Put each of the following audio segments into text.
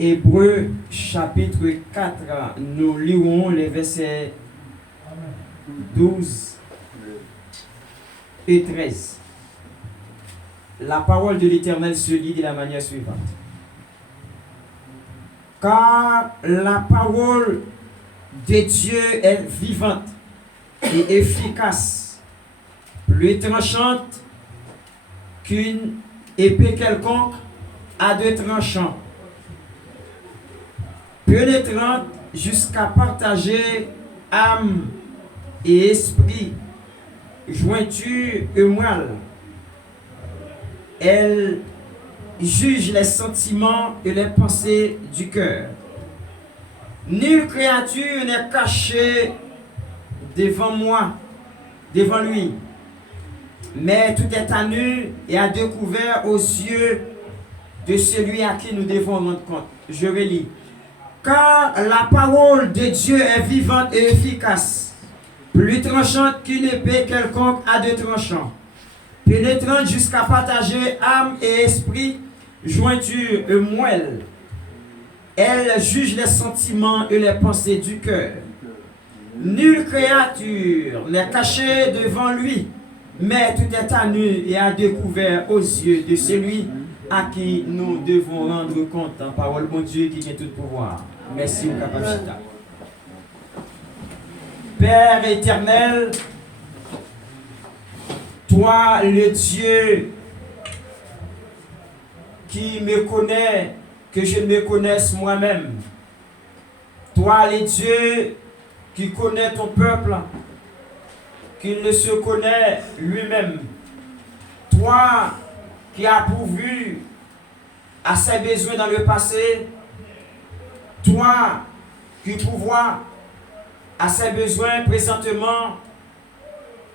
Hébreux chapitre 4, nous lirons les versets 12 et 13. La parole de l'Éternel se lit de la manière suivante. Car la parole de Dieu est vivante et efficace, plus tranchante qu'une épée quelconque à deux tranchants, pénétrante jusqu'à partager âme et esprit, jointure et moelle. Elle juge les sentiments et les pensées du cœur. Nulle créature n'est cachée devant moi, devant lui, mais tout est à nu et à découvert aux yeux de celui à qui nous devons rendre compte. Je relis. Car la parole de Dieu est vivante et efficace, plus tranchante qu'une épée quelconque à deux tranchants, pénétrante jusqu'à partager âme et esprit, jointure et moelle. Elle juge les sentiments et les pensées du cœur. Nulle créature n'est cachée devant lui, mais tout est à nu et à découvert aux yeux de celui à qui nous devons rendre compte. En parole, mon Dieu, qui est tout pouvoir. Merci, au capacité. Père éternel, toi, le Dieu qui me connaît, que je me connaisse moi-même. Toi, le Dieu qui connaît ton peuple, qui ne se connaît lui-même. Toi qui as pourvu à ses besoins dans le passé. Toi qui pourvois à ses besoins présentement.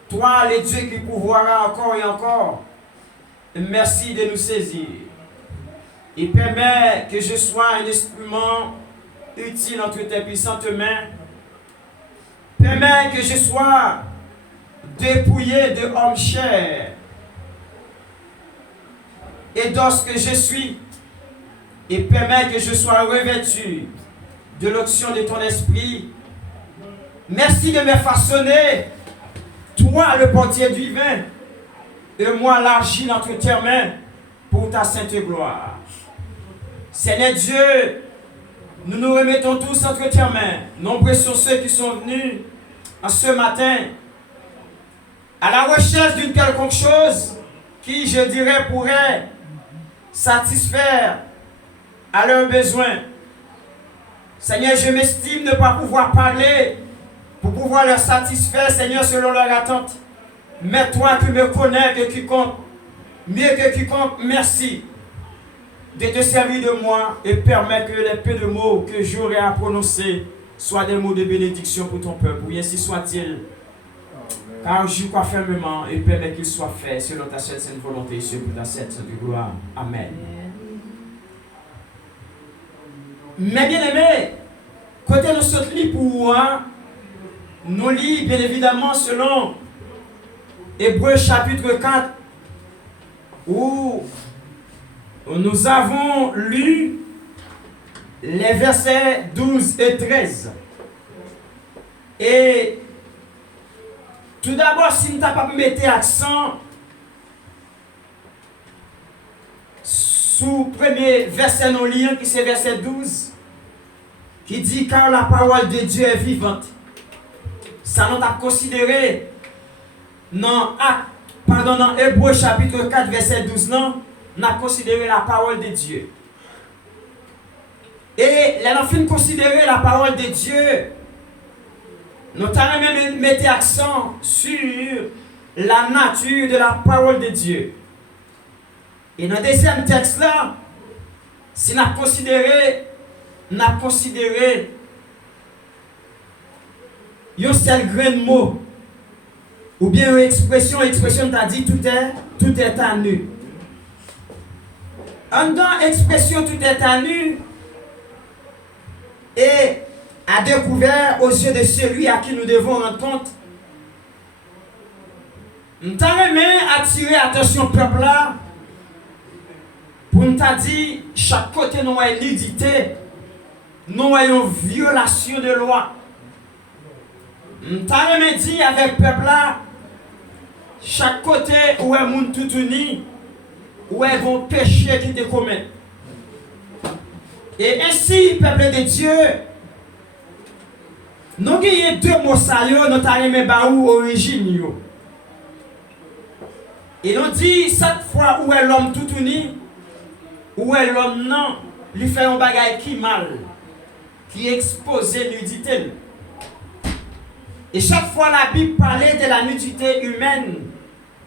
Toi, le Dieu qui pourvoira encore et encore. Merci de nous saisir. Et permets que je sois un instrument utile entre tes puissantes mains. Permets que je sois dépouillé de homme chair et d'os que je suis. Et permets que je sois revêtu de l'onction de ton esprit. Merci de me façonner, toi le portier divin, et moi l'argile entre tes mains pour ta sainte gloire. Seigneur Dieu, nous nous remettons tous entre tes mains. Nombreux sont ceux qui sont venus en ce matin à la recherche d'une quelconque chose qui, je dirais, pourrait satisfaire à leurs besoins. Seigneur, je m'estime ne pas pouvoir parler pour pouvoir leur satisfaire, Seigneur, selon leur attente. Mais toi qui me connais que quiconque, mieux que quiconque, merci de te servir de moi et permets que les peu de mots que j'aurai à prononcer soient des mots de bénédiction pour ton peuple. Oui, ainsi soit-il. Car j'y crois fermement et permets qu'il soit fait selon ta sainte volonté et selon ta sainte gloire. Amen. Mais bien aimé, côté nous sommes pour nous lit bien évidemment selon Hébreux chapitre 4 où nous avons lu les versets 12 et 13. Et tout d'abord, si nous n'avons pas mis accent sous le premier verset nous lions, qui c'est verset 12, qui dit car la parole de Dieu est vivante. Ça nous a considéré dans Hébreux chapitre 4 verset 12, non, on a considéré la parole de Dieu. Et là, on a fini de considérer la parole de Dieu. Nous avons même mis accent sur la nature de la parole de Dieu. Et dans le deuxième texte là, si nous avons considéré un seul grain de mot, ou bien une expression t'a dit tout est à nu. En dans l'expression tout est à nu et à découvert aux yeux de celui à qui nous devons rendre compte. Nous t'avons attiré attention peuple là pour pour nous dire, chaque côté nous avons une nudité, nous avons une violation de loi. Nous avons dit avec le peuple là, chaque côté où est monde tout uni, où est un péché qui te commet. Et ainsi, peuple de Dieu, nous avons deux mots sérieux, nous avons origine. Et nous dit, cette fois où est l'homme tout uni, où est l'homme non, lui fait un bagage qui mal, qui expose nudité. Et chaque fois la Bible parlait de la nudité humaine,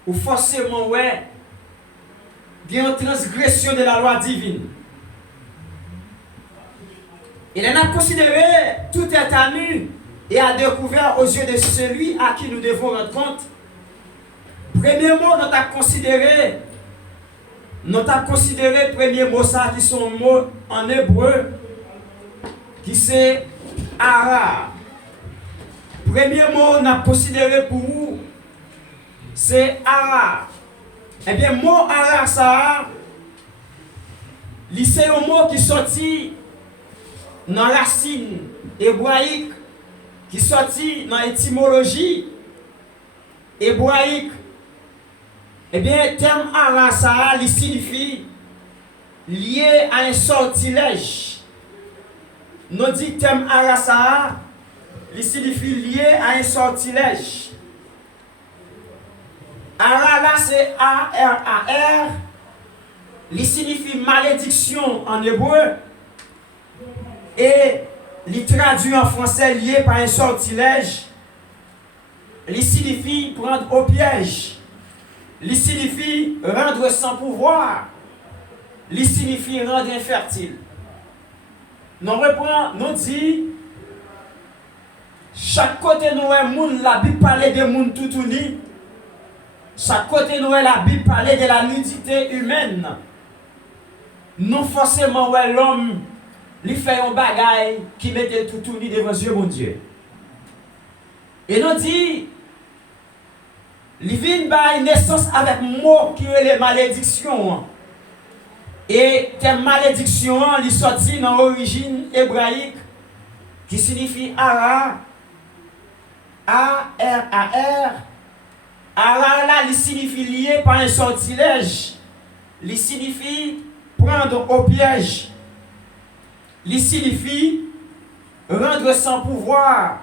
ou forcément, ouais, il y a une transgression de la loi divine. Il en a considéré tout est à nu et a découvert aux yeux de celui à qui nous devons rendre compte. Premièrement, nous avons considéré premier mot ça qui sont mots en hébreu qui c'est ara. Premier mot nous avons considéré pour vous c'est ara. Eh bien mot ara ça c'est un mot qui sorti dans la racine hébraïque qui sorti dans l'étymologie hébraïque. Eh bien, le terme arasa il signifie lié à un sortilège. Nous dit le terme arasa il signifie lié à un sortilège. Ara là c'est A-R-A-R. Il signifie malédiction en hébreu. Et il traduit en français lié par un sortilège. Il signifie prendre au piège. Il signifie rendre sans pouvoir. Il signifie rendre infertile. Nous reprenons, nous dit, chaque côté nous est monde, la Bible parle de monde tout uni. Chaque côté nous est la Bible parle de la nudité humaine. Non forcément ouais l'homme, il fait un bagaille qui mette tout uni devant Dieu mon Dieu. Et nous dit, il vient par naissance avec mot qui est les malédictions. Et tes malédictions, ils sortent dans l'origine hébraïque qui signifie ara, A-R-A-R. Ara là, il signifie lié par un sortilège. Il signifie prendre au piège. Il signifie rendre sans pouvoir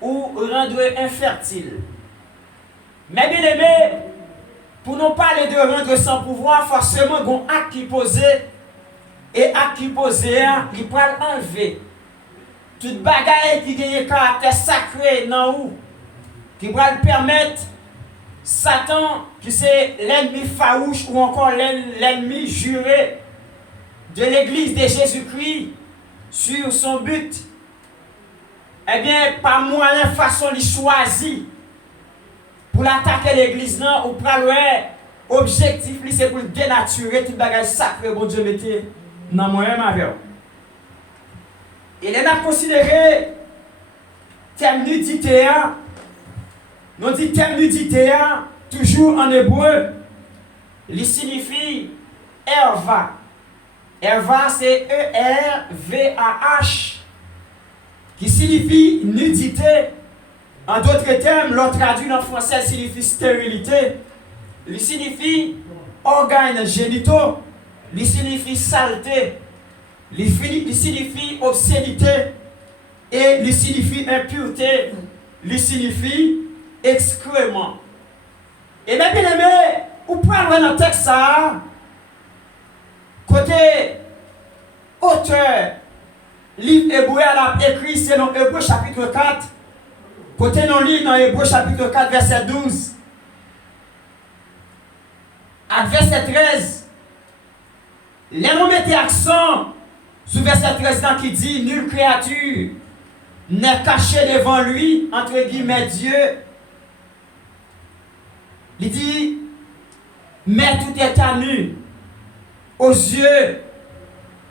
ou rendre infertile. Mais bien aimé, pour nous parler de rendre sans pouvoir, forcément, il y a un acte qui posé. Et acte qui posé, il peut enlever. Toute bagaille qui a un caractère sacré dans vous, qui va permettre Satan, qui c'est l'ennemi farouche ou encore l'ennemi juré de l'église de Jésus-Christ sur son but, eh bien, par moyen façon, il choisit pour l'attaquer l'église là ou pour objectif c'est pour dénaturer tout bagage sacré bon Dieu mettait dans moi-même avec. Il a considéré terme nudité, nous dit terme nudité toujours en hébreu, il signifie erva. Erva c'est E-R-V-A-H qui signifie nudité. En d'autres termes, l'on traduit en français signifie stérilité, il signifie organes génitaux, il signifie saleté, il signifie obscénité et il signifie impureté, il signifie excrément. Et bien, bien aimé, vous pouvez voir dans le texte ça, côté auteur, livre hébreu, elle a écrit selon Hébreu chapitre 4. Côté non lit dans Hébreu chapitre 4 verset 12 à verset 13, les noms mettaient accent sur verset 13 dans qui dit nulle créature n'est cachée devant lui, entre guillemets Dieu. Il dit mais tout est à nu aux yeux,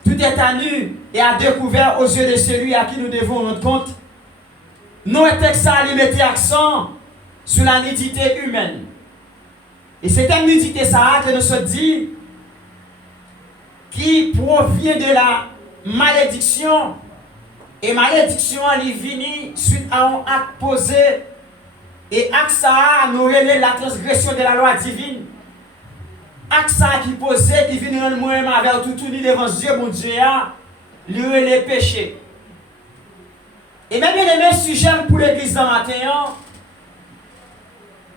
tout est à nu et à découvert aux yeux de celui à qui nous devons rendre compte. Nous, le texte a mis accent sur la nudité humaine. Et c'est une nudité ça que nous se dit qui provient de la malédiction. Et malédiction, elle est venue suite à un acte posé. Et acte ça nous relève la transgression de la loi divine. Acte ça qui posait, qui vient rendre moi-même avec tout devant Dieu, mon Dieu, lui relève péché. Et même les sujets pour l'église dans matin.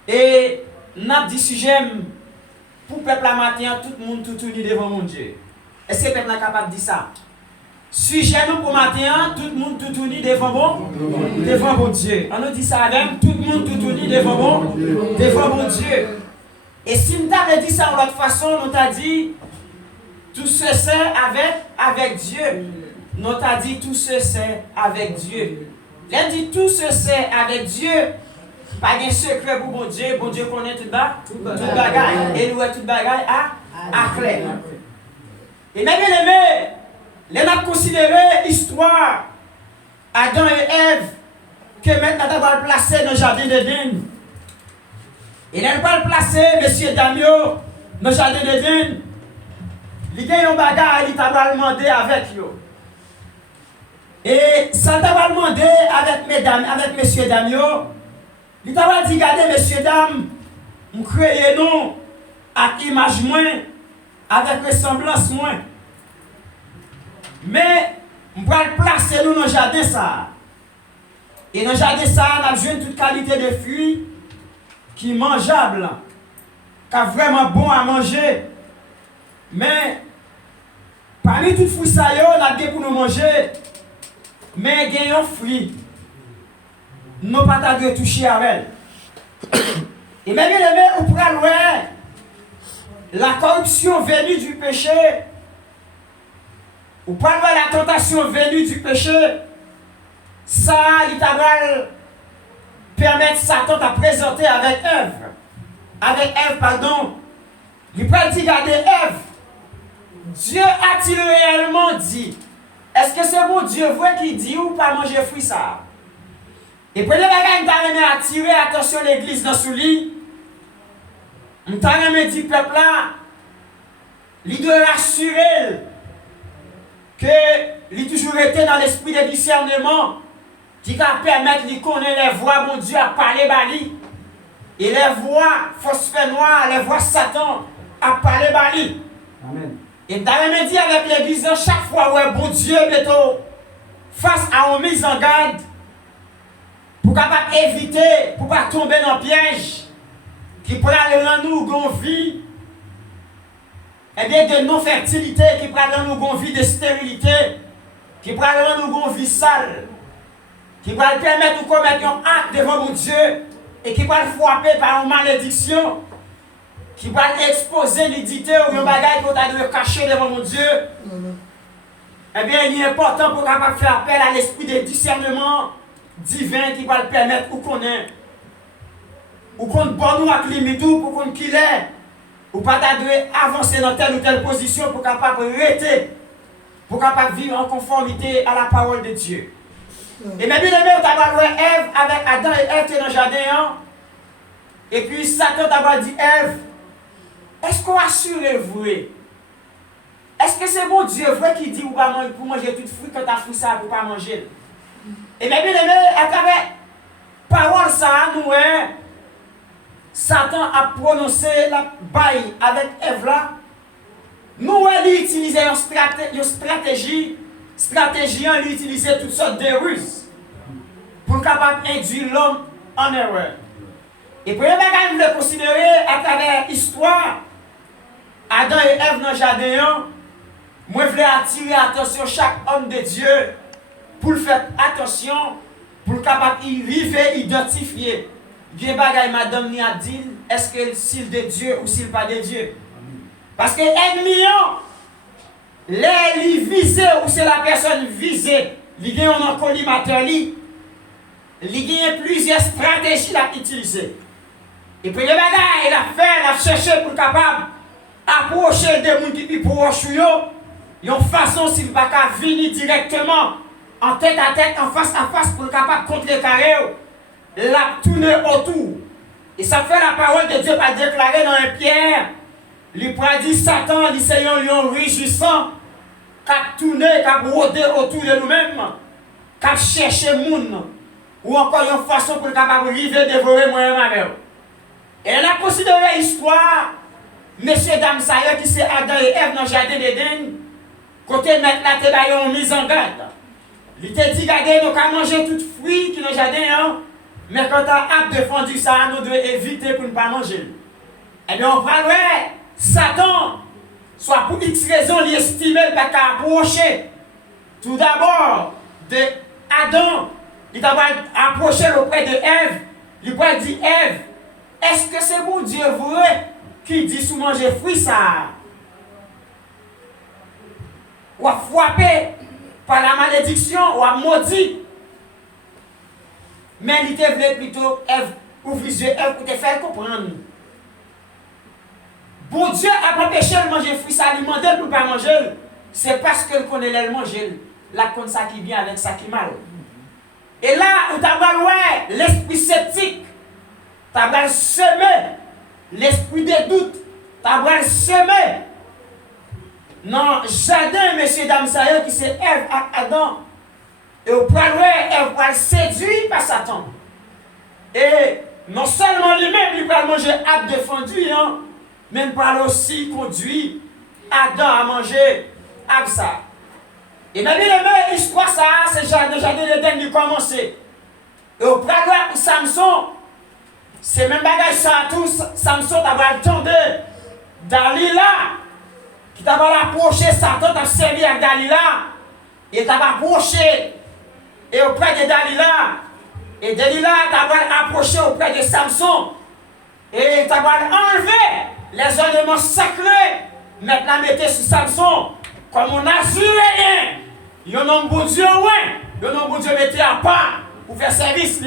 Et n'a dit sujet pour le peuple matin, tout le monde tout uni devant mon Dieu. Est-ce que le peuple est capable de dire ça? Sujet nous pour matin, tout le monde tout uni devant mon Dieu. On nous dit ça même, tout le monde tout uni devant mon Dieu. Et si nous t'avons dit ça de l'autre façon, nous t'a dit tout ce c'est avec Dieu. Nous t'a dit tout ce c'est avec Dieu. J'ai dit tout ce c'est avec Dieu. Pas de secret pour mon Dieu connaît tout bagaille. Et nous tout bagaille à clair. Et même les avons considéré l'histoire Adam et Ève que maintenant nous allons placer dans le jardin d'Éden. Et nous allons placer M. Damio dans le jardin d'Éden. Il y a un bagage, il t'a demandé avec eux. Et ça t'a demandé avec M. Damio. Il t'a dit, regardez, messieurs, dames, nous créons avec image moins, avec ressemblance moins. Mais, nous allons placer nous dans le jardin ça. Et dans le jardin ça, nous avons besoin de toute qualité de fruits qui sont mangeables, qui sont vraiment bons à manger. Mais, parmi tous les fruits ça, nous avons pour nous manger. Mais, il y a un fruit. Nous pas de toucher à elle. Et même on pourra voir la corruption venue du péché. Ou pas voir la tentation venue du péché. Ça, il t'a permettre Satan de présenter avec Ève. Il peut dire, regardez Ève. Dieu a-t-il réellement dit? Est-ce que c'est bon Dieu vrai qui dit ou pas manger fruit ça? Et premier bagage, nous avons attiré attention l'église dans ce lit. Nous avons dit peuple là, il doit rassurer que il toujours été dans l'esprit de discernement qui va permettre de connaître les voix, mon Dieu, à parler bali. Et les voix phosphère noir, les voix Satan à parler bali. Amen. Et nous avons dit avec l'église, chaque fois où bon Dieu bientôt face à une mise en garde, pour capable éviter, pour ne pas tomber dans le piège qui pourrait rendre nous une vie de non-fertilité, qui pourrait rendre nous une vie de stérilité, qui pourrait rendre nous une vie sale, qui pourrait permettre de commettre un acte devant mon Dieu et qui pourrait frapper par une malédiction, qui pourrait exposer l'identité ou un bagage qu'on a de cacher devant mon Dieu. Eh bien, il est important pour capable faire appel à l'esprit de discernement divin qui va le permettre ou qu'on est ou qu'on bon nous avec limite pour qu'on qu'il est ou pas avancer dans telle ou telle position pour capable rester pour capable vivre en conformité à la parole de Dieu. Et même bien on t'a Ève avec Adam et Ève dans le jardin et puis Satan t'a dit Ève, est-ce qu'on assure vrai? Est-ce que c'est bon Dieu vrai qui dit ou pas manger pour manger tout fruit quand t'as fruit ça pour pas manger? Et bien, à travers parole ça, nous, Satan a prononcé la baille avec Ève là. Nous, il utilisait une stratégie, il utilisait toutes sortes de ruses pour capable induire l'homme en erreur. Et pour nous le considérer à travers l'histoire, Adam et Ève dans le jardin, moi, je voulais attirer l'attention chaque homme de Dieu pour faire attention, pour capable arriver identifier. Dieu bagaille madame ni a dit, est-ce que s'il de Dieu ou s'il pas de Dieu? Parce que ennemi, les visés ou c'est la personne visée, il y a un collimateur, il y a plusieurs stratégies à utiliser. Et puis le bagaille, il a fait, il a cherché pour capable approcher des gens qui sont proches, il y a une façon s'il ne va pas venir directement en tête à tête, en face à face pour le capable contrecarrer, la tourner autour. Et ça fait la parole de Dieu par déclarer dans un Pierre, il pourra dire Satan, il c'est un lion réjouissant, qui a tourné, qui a rôdé autour de nous-mêmes, qui a cherché le monde, ou encore une façon pour capable arriver dévorer moi-même avec. Et on a considéré l'histoire, messieurs, dames, ça y est, qui c'est Adam et Ève dans le jardin d'Éden, côté mettre la tête en mise en garde. Il t'a dit, regardez, nous avons mangé tout fruit qui est dans le jardin, hein? Mais quand on a défendu ça, nous devons éviter pour ne pas manger. Eh bien, on va voir, Satan, soit pour X raison, il estime qu'il va approcher. Tout d'abord, de Adam, il va approcher auprès de Ève. Il va dire, Ève, est-ce que c'est mon Dieu vrai qui dit sous manger fruit ça? Ou à frapper par la malédiction, ou à maudit. Mais il te voulait plutôt, Ève, ouvre les yeux, Ève, pour te faire comprendre. Bon Dieu a empêché de manger fruit, ça alimenté pour ne pas manger. C'est parce qu'il connaît le manger. Là, comme ça qui vient avec ça qui mal. Et là, on t'a ouais, l'esprit sceptique. T'as semé l'esprit de doute. T'as semé. Non, jardin, messieurs, dames, ça qui c'est Ève à Adam. Et au point où Ève va séduire par Satan. Et non seulement lui-même, il va manger à défendu, hein, mais il va aussi conduire Adam à manger à ça. Et bien, l'histoire, ça, c'est le jardin d'Éden qui commence. Et au point où Samson, c'est même bagage ça, tout Samson va tomber Dalila, qui va approcher Satan, t'a servi avec Dalila, et t'a approché. Et auprès de Dalila, et Dalila t'a approché auprès de Samson, et t'a enlevé les ornements sacrés, maintenant mettez sur Samson, comme on a rien. Il y a un bon Dieu, ouais, il y a un bon Dieu mettez à part pour faire service.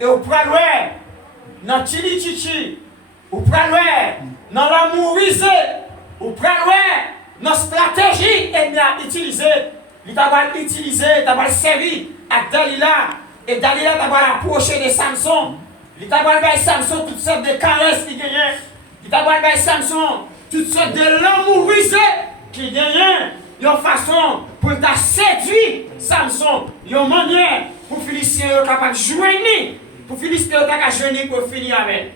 Et auprès de dans Chili Chichi, auprès de dans l'amourisé, auprès de dans stratégie, et bien utilisé. Il t'a utilisé, il t'a servi à Dalila. Et Dalila t'a approché de Samson. Il t'a fait Samson toutes sortes de caresses qui gagnent. Il t'a fait Samson toutes sortes de l'amourisé qui gagnent. Une façon pour t'a séduit Samson. Une manière pour Philistin capable de joindre. Pour Philistin capable de joindre pour finir avec.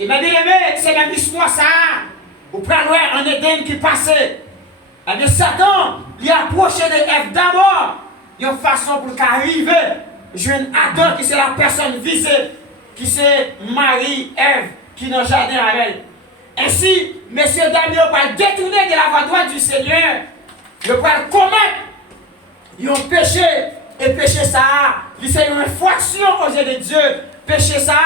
Et bien, c'est la même histoire ça. Au plan en Éden qui passait. Et bien, Satan, il a approché de Ève d'abord. Il y a une façon pour qu'arriver. Je viens Adam qui c'est la personne visée, qui c'est Marie, Ève, qui est dans le jardin avec elle. Ainsi, messieurs, dames, ils vont détourner de la voie droite du Seigneur. Ils vont commettre. Ils ont péché. Et péché ça, c'est une infraction aux yeux de Dieu. Péché ça,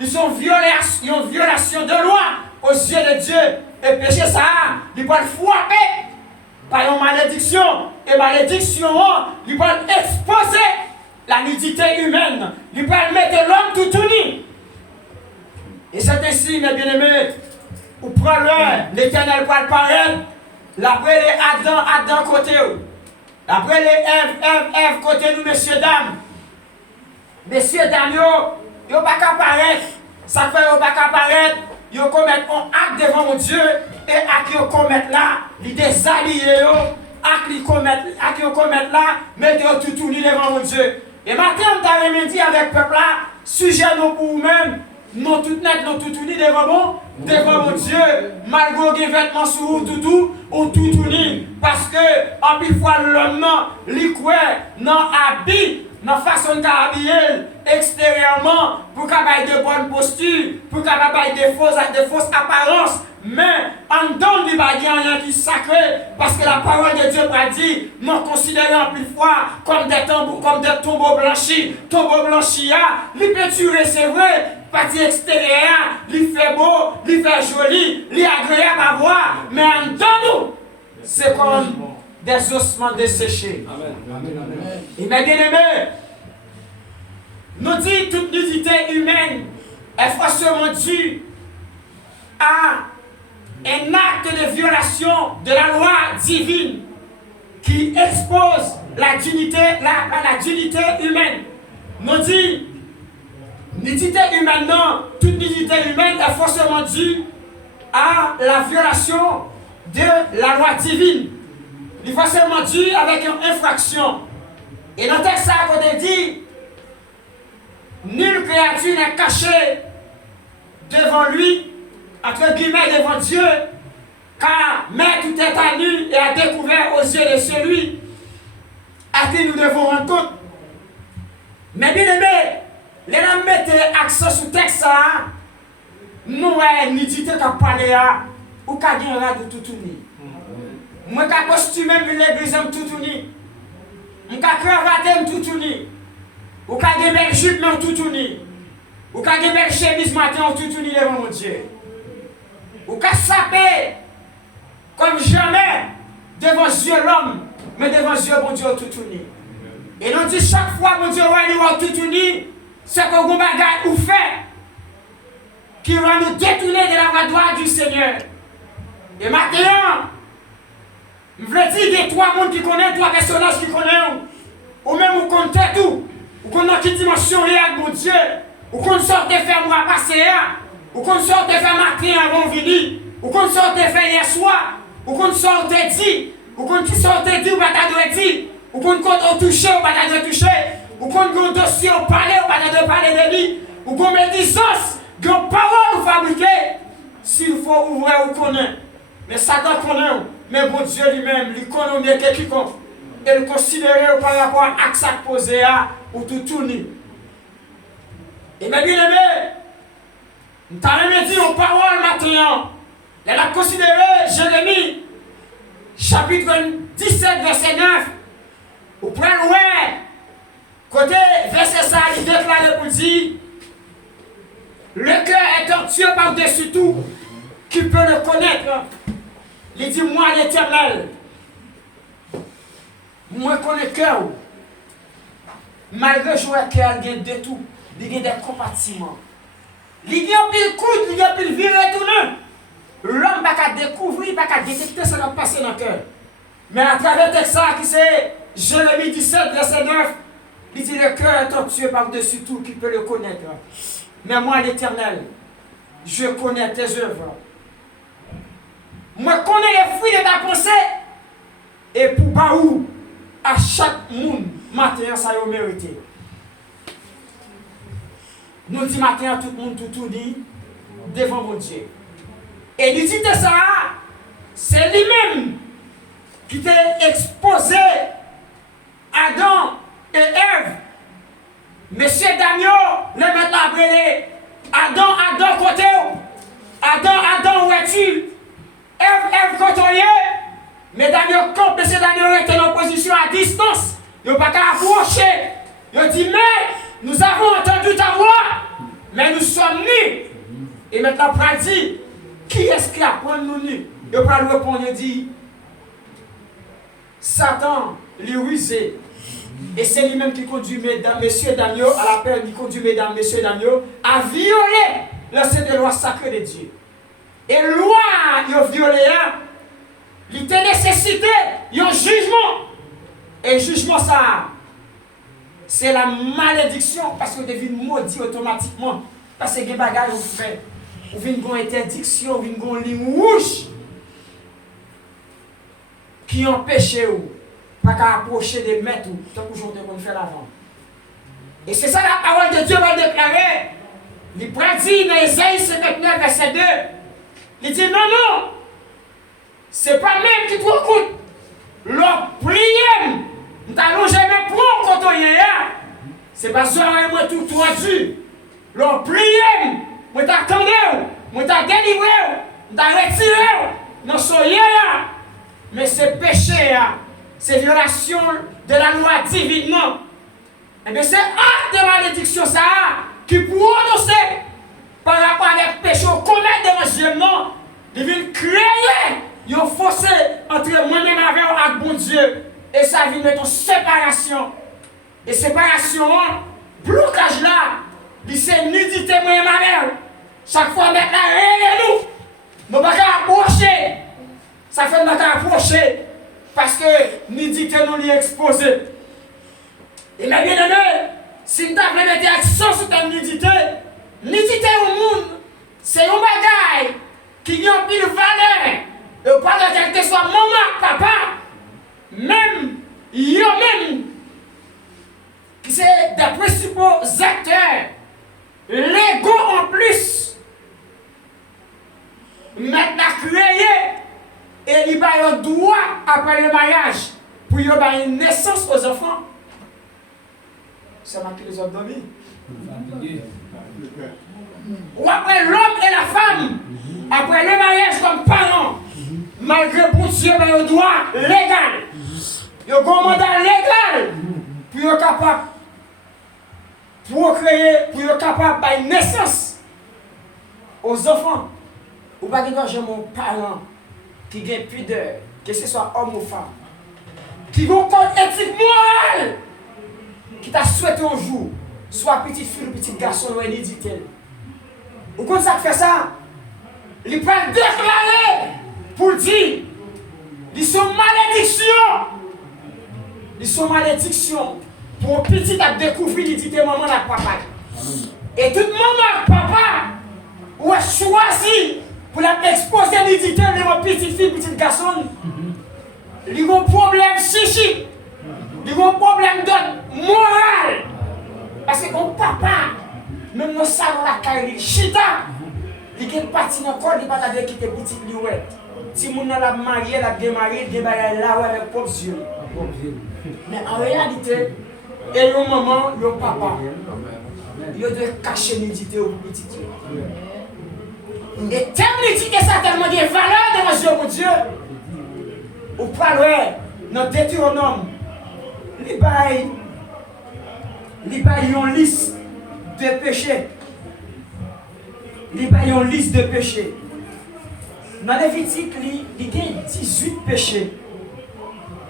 ils sont une violation de loi aux yeux de Dieu. Et péché ça, ils vont frapper par une malédiction. Et malédiction, ils vont exposer la nudité humaine. Ils vont mettre l'homme tout uni. Et c'est ainsi, mes bien-aimés, où prend l'Éternel pour paraître. L'après les Adam côté. L'après les Ève côté nous, messieurs, dames. Messieurs, dames, ils ne pas qu'à paraître. Ça fait qu'ils ne pas qu'à paraître. Ils commettent un acte devant mon Dieu. Et à qui ils commettent là, ils déshabillent. À qui ils commettent là, mettez tout uni devant mon Dieu. Et maintenant, on t'a dit avec le peuple là, sujet nous pour nous-mêmes. Nous tout net, nous tout unis devant mon Dieu, malgré les vêtements sous tout ou tout unis. Parce que, en plus fois, l'homme, l'icoué, non habille, non façon d'habiller extérieurement, pour qu'il ait de bonnes postures, pour qu'il ait de fausses apparences. Mais, en dedans, il va dire rien qui est sacré, parce que la parole de Dieu va dire, nous considérons plus fois comme des tombeaux blanchis. Tombeaux blanchis, les peintures, c'est vrai. Partie extérieure, il fait beau, il fait joli, il est agréable à voir, mais en dedans nous, c'est comme des ossements desséchés. Et mes bien-aimés, nous dit toute nudité humaine est forcément due à un acte de violation de la loi divine qui expose la dignité humaine. Nous dit nudité humaine, non, toute nudité humaine est forcément due à la violation de la loi divine. Il faut seulement dire avec une infraction. Et dans le texte, ça a dit, nulle créature n'est cachée devant lui, entre guillemets devant Dieu, car mais tout est à nu et à découvert aux yeux de celui à qui nous devons rendre compte. Mais bien aimé, les gens mettent accent sur le texte, ça, nous, ni dit qu'à parler, ou qu'à dire de tout uni. Moi, qu'à costumer l'église, tout uni. Moi, qu'à cravater, tout uni. Ou qu'à dire belle jupe, tout uni. Ou qu'à dire belle chemise, matin, tout uni devant mon Dieu. Ou qu'à saper, comme jamais, devant Dieu l'homme, mais devant Dieu, mon Dieu, tout uni. Et nous dit chaque fois, mon Dieu, nous tout uni, c'est qu'on a bagage ou fait qui va nous détourner de la voie droite du Seigneur. Et maintenant, je veux dire des trois mondes qui connaissent, trois personnages qui connaissent, ou même vous comptez tout, ou qu'on a quelle dimension réelle, mon Dieu, ou qu'on sorte de faire moi passer, ou qu'on sorte de faire matin avant venir, ou qu'on sorte de faire hier soir, ou qu'on sorte de dire, ou qu'on sorte de dire, ou qu'on dire, ou qu'on compte toucher, ou qu'on toucher, ou qu'on a un dossier, ou parler, ou qu'on parler de lui, ou qu'on met des os, qu'on parole ou fabriquer, s'il faut ouvrir ou connaître. Mais Satan connaît, mais bon Dieu lui-même, lui connaît mieux que quiconque. Et le considérer par rapport à ça posé à ou tout tourner. Et bien aimé, nous t'avons dit aux paroles maintenant. Elle a considéré Jérémie, chapitre 17, verset 9. Au point loin, côté verset ça, il déclare pour dire, le cœur est tortueux par-dessus tout, qui peut le connaître. Il dit, moi l'Éternel, moi je connais le cœur. Malgré que je vois cœur, il y a de tout. Il y a des compartiments. Il y a pile coude, il y a pile vie retournée. L'homme n'a pas découvrir, n'a pas détecter ce qui va passer dans le cœur. Mais à travers le texte qui c'est Jérémie 17, verset 9, il dit, le cœur est tortueux par-dessus tout, qui peut le connaître. Mais moi l'Éternel, je connais tes œuvres. Moi, je connais les fruits de ta pensée. Et pour Baou, à chaque monde, matin, ça y est mérité. Nous disons matin, tout le monde, tout dit, devant mon Dieu. Et il dit ça, c'est lui-même qui t'a exposé Adam et Ève. Monsieur Daniel, le mettre la brûlée. Adam, côté. Adam, où es-tu? Ève, quand on y est, mesdames, quand M. Daniel était en position à distance, il n'a pas qu'à approcher. Il dit, mais nous avons entendu ta voix, mais nous sommes nus. Et maintenant, il dit, qui est-ce qui apprend nous nus? Il va répondre, il dit, Satan, lui rusé. Et c'est lui-même qui conduit M. Daniel, à l'appel, il conduit mesdames, M. Daniel, à violer le set de loi sacrée de Dieu. Et loi, il a violé, il a nécessité un jugement. Et jugement, ça, c'est la malédiction, parce que vous devez maudit automatiquement. Parce que les bagages vous faites, vous venez une interdiction, vous venez une ligne rouge qui empêche vous pas approcher des maîtres, tant que vous devez faire l'avant. Et c'est ça la parole de Dieu va déclarer. Il prédit dans Ésaïe 59, verset 2. Il dit non, c'est pas même qui te écoute. Leur prière, nous n'allons jamais prendre quand on y est. C'est pas ça, moi tout dit. Leur prière, moi t'attendais, moi t'as délivré, moi t'as retiré. Non, soyez là. Mais c'est péché, c'est violation de la loi divinement. Et bien c'est acte de malédiction ça qui prononcer par rapport avec péché au commettre devant Dieu, non. Il vient créer un fossé entre moi-même et bon Dieu. Et ça vient mettre en séparation. Et séparation, blocage là, c'est nudité moi et ma mère. Chaque fois mettre la règle nous. Nous ne pouvons pas approcher. Ça fait nous pas approcher. Parce que nudité nous l'y exposé. Et mes bien-aimés, si nous avons mettre accent sur ta nudité au monde, c'est un bagage qui y a quel que soit maman, papa, même, yo même, qui c'est des principaux acteurs, légaux en plus, maintenant créé, et il va un droit après le mariage pour y avoir une naissance aux enfants. Ça m'a les autres dormi. Ou après l'homme et la femme, après le mariage comme parents, malgré pour Dieu, il y a un droit légal. Il y a un mandat légal pour être capable de procréer, pour être capable de une naissance aux enfants. Ou pas de mon parent qui a pudeur, que ce soit homme ou femme, qui a un code éthique moral, qui t'a souhaité un jour, soit petite fille ou petit garçon, ou un éditeur. Ou quand ça fait ça, il peut déclarer pour dire, ils sont malédictions. Ils sont malédictions pour un petit à découvrir l'identité maman et papa. Et tout maman et papa, ou a choisi pour exposer l'identité de ma petite fille, petit garçon, ils ont un problème psychique, ils ont un problème de moral. Parce que mon papa, même dans salon la carrière, chita, il est parti dans le corps, il n'est pas avec qui était petit liouette. Si mon a marié, la démarré, il est là avec propre yeux. Mais en réalité, et un maman, un papa, il doit cacher l'identité au petit. Et tellement l'identité, ça a tellement de valeur dans les yeux de Dieu. Ou pas loin, dans Deutéronome, il y a une liste de péchés. Il y a une liste de péchés. Dans Lévitique, il y a 18 péchés.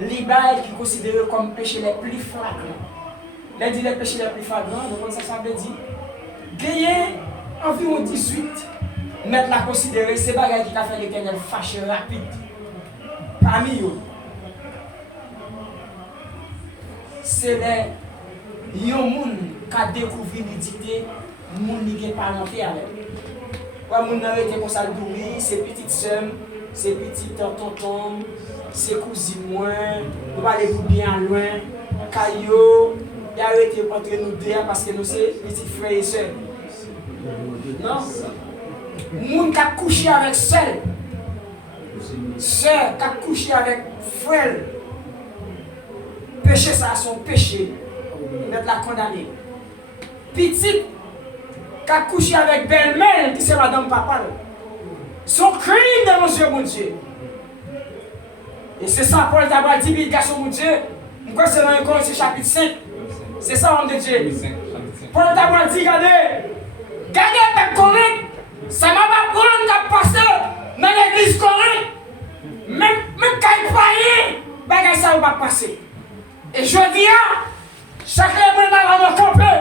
Les bails qui sont considérés comme péchés les plus flagrants. Les dit les péchés les plus flagrants, donc ça veut dire gagner environ 18. Mettre la considérer, c'est bagaille qui a fait l'Éternel fâché rapide. Parmi eux, c'est les gens qui ont découvert l'identité, les gens qui ont parenté avec. Quand les gens ont été comme ça, c'est petites sœurs, c'est petites tontons, c'est cousines moins, on va aller bien loin, Caillot, il a arrêté entre nous deux parce que nous sommes petits frères et sœurs. Non? Les gens qui ont couché avec sœurs, sœurs qui ont couché avec frères, péché ça, son péché, mettre la condamner. Petite qui a couché avec belle-mère, qui c'est madame papa, son crime dans nos yeux, mon Dieu. Et c'est ça, Paul d'abord dit, il garçon, mon Dieu. Pourquoi c'est dans 1 Corinthiens chapitre 5? C'est ça, homme de Dieu. Paul d'abord dit, regardez, même Corinthe, ça m'a pas prendre qu'à passer dans l'église Corinthe. Même quand il paye, bagay ça va pas passer. Et je dis, chaque fois que je vais camper,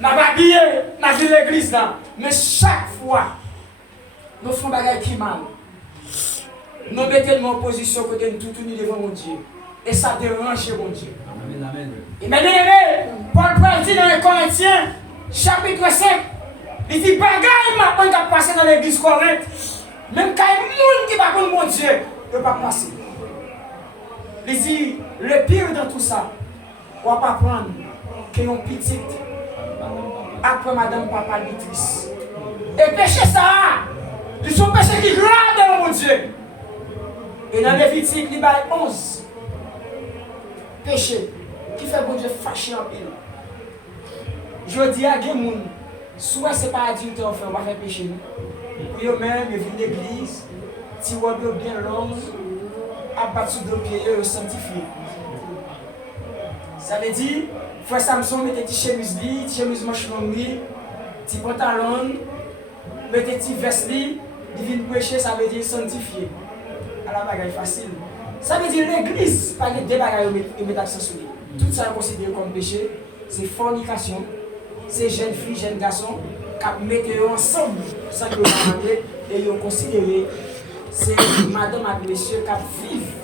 je vais habiller dans l'église là. Mais chaque fois, nous faisons des choses qui mal. Nous mettons en position pour nous tout unis devant mon Dieu. Et ça dérange mon Dieu. Amen. Et bien aimé, Paul dit dans les Corinthiens, chapitre 5, il dit bagaille maintenant qui a passé dans l'église Corinthe. Même quand il y a des gens qui ne connaissent pas mon Dieu, il ne peut pas passer. Il dit, le pire dans tout ça, on va pas prendre qu'un petit après madame papa Béatrice. Et péché ça, ils sont péchés qui grave devant mon Dieu. Et dans Lévitique, il y a 11 péchés qui fait bon Dieu fâcher en pile. Je dis à des gens, soit ce n'est pas adulte, on va faire péché. Pour eux-mêmes, ils viennent de l'église, si vous avez bien long, abattu de pied, ils sanctifiés. Ça veut dire, frère Samson mettez des chemises, des chemises manches longues, des pantalons, mettez des vestes, ils viennent prêcher, ça veut dire sanctifié. À la bagaille facile. Ça veut dire l'église, pas des bagailles qui mettent accent sur lui. Tout ça est considéré comme péché, c'est fornication, c'est jeunes filles, jeunes garçons, qui mettent ensemble sans que vous demandez et ils ont considéré, c'est madame et monsieur qui vivent.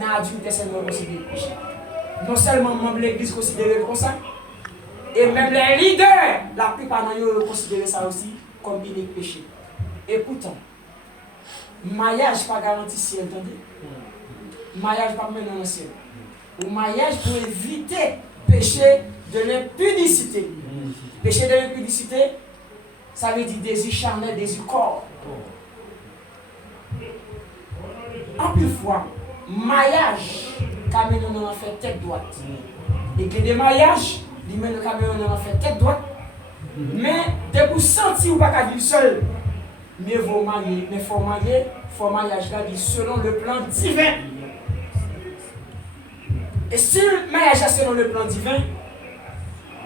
Dans l'adulte, c'est considéré péché. Non seulement membres de l'église considérés comme ça, et même les leaders, la plupart d'entre eux considèrent ça aussi comme il est péché. Et pourtant, mariage pas garanti ciel, entendez? Mariage pas mener dans le ciel. Ou mariage pour éviter péché de l'impudicité. Péché de l'impudicité, ça veut dire désir charnel, désir corps. En plus fois, mariage, Cameroun en fait tête droite. Et que des mariages, ils mènent le Cameroun en fait tête droite. Mais dès que vous sentez ou pas qu'à vivre seul, mieux vaut marier. Mais il faut mariage là, selon le plan divin. Et si le mariage est selon le plan divin,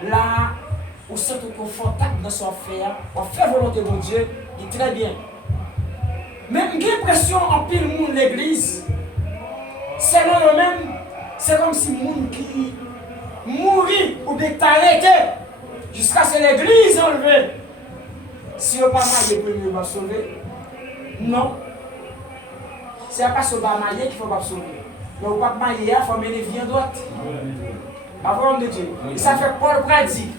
là, vous sentez confortable dans son affaire, on fait volonté de Dieu, il très bien. Mais j'ai l'impression en pile monde l'église, selon eux-mêmes, c'est comme si le monde qui mourit ou bien arrêté jusqu'à ce que l'église enlevée. Si on ne pas marié, premier va sauver. Non. C'est pas ce pas marié qu'il faut pas sauver. Mais on ne pas marié, il faut mener vie en droite. Pas vraiment de Dieu. Et ça fait Paul pratique.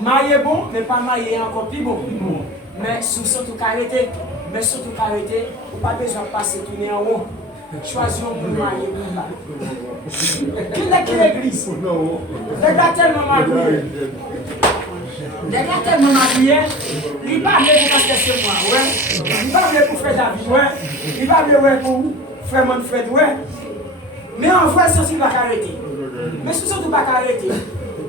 Marié bon, mais pas marié encore plus bon. Mais surtout arrêter. Mais surtout arrêter, on n'a pas besoin de passer tourner en haut. Choisissons pour marier pour là. Qui est qui l'église? Les gars tellement mariés. Les gars tellement mariés, ils parlent pour passer chez moi, ouais. Ils parlent pour faire David, ouais. Ils parlent pour faire mon frère, ouais. Mais en vrai, c'est pas arrêter. Mais surtout pas arrêter.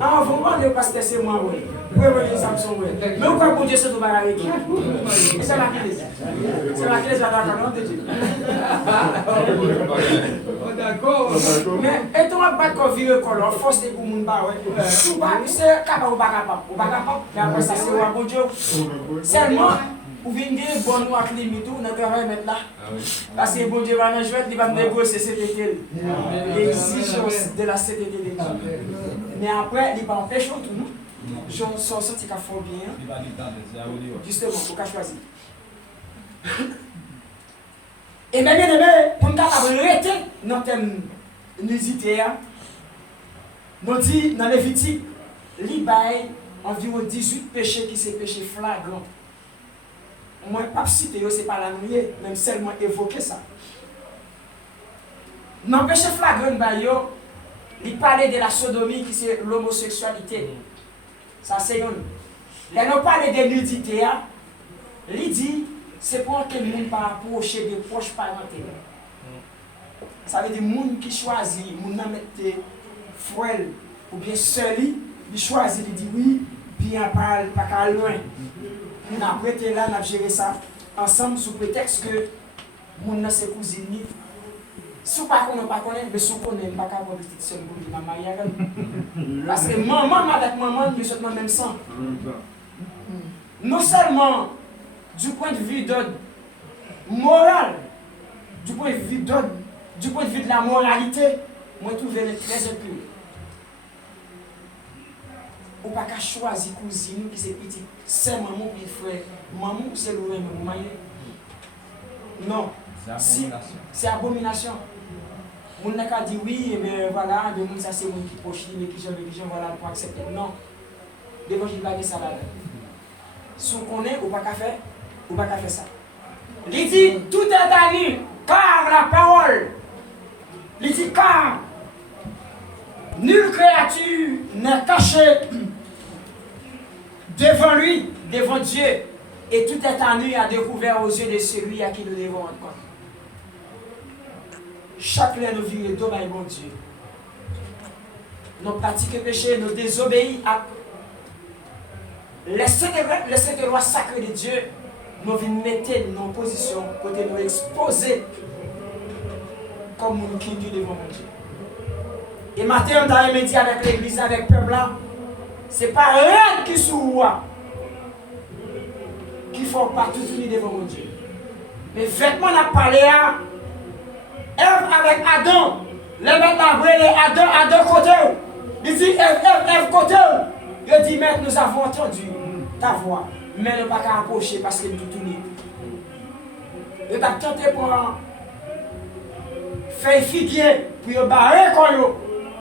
En vrai, on ne passer chez moi, ouais. Oui, Samson, oui. Mais pourquoi pour Dieu, c'est tout pas arrêter? C'est ma clé. C'est ma clé, j'adore le nom de Dieu. D'accord. Mais et toi, pas qu'on vire colon, force de pour moun ba ouais. C'est capable ou pas capable. Ou pas capable. Mais après ça c'est un bon Dieu. Seulement ou venir bon nous avec limite tout, notre travail mettre là. Parce que bon Dieu va nous jouer, il va négocier CTT. L'exigence de la CTT. Mais après, il va empêcher tout nous. Je sens qu'il faut bien. Justement, pour qu'à choisir. Et bien aimé, pour nous arrêter dans le thème nudité, nous dit dans Lévitique, il y a environ 18 péchés qui sont péchés flagrants. Moi, je ne vais pas citer, ce n'est pas la nuit, même seulement évoquer ça. Dans le péché flagrant, il parlait de la sodomie qui c'est l'homosexualité. Ça c'est une. Là, nous parlons de nudité, il dit c'est pour que le monde pas approcher des proches parentés. Ça veut dire que les gens qui choisissent, les gens qui mettent frère ou bien seul, ils choisissent, ils disent oui, bien pas loin. Nous avons été là, nous avons géré ça ensemble sous prétexte que les gens sont cousins. Si vous ne pas connaissez, mais si vous connaissez, vous ne pouvez pas avoir de petite soeur pour dire maman. Parce que maman avec maman, nous sommes dans le même sang. Non seulement du point de vue d'ordre moral, du point de vue de la moralité, moi je trouve très impur. Ou pas qu'à choisir cousine qui c'est petit, c'est maman ou frère. Maman c'est le même maman. Non, c'est abomination. On n'a qu'à dire oui, mais voilà, de monde ça c'est monde qui proche, mais qui j'aime, voilà, pour accepter. Non, l'évangile va dire ça là. Si on connaît, ou pas qu'à faire ça. Il dit tout est à lui, car la parole. Il dit car nulle créature n'est cachée devant lui, devant Dieu, et tout est à lui à découvert aux yeux de celui à qui nous devons rendre compte. Chaque l'un nous vit dos by mon Dieu. Nous pratiquons le péché, nous désobéissons à les sept lois sacrées de Dieu. Nous venons mettre nos positions pour nous exposer comme nous qui Dieu devant mon Dieu. Et maintenant, on a dit avec l'église, avec le peuple là, ce n'est pas rien qui soit qu'il faut partout unir devant mon Dieu. Mais vêtements n'a parlé à Ève avec Adam, les mecs Adam à deux côtés. Il dit Ève côté. Il dit maître, nous avons entendu ta voix, mais nous ne pouvons pas approcher parce que nous tournons. Il a tenté pour faire figuier, pour barrer comme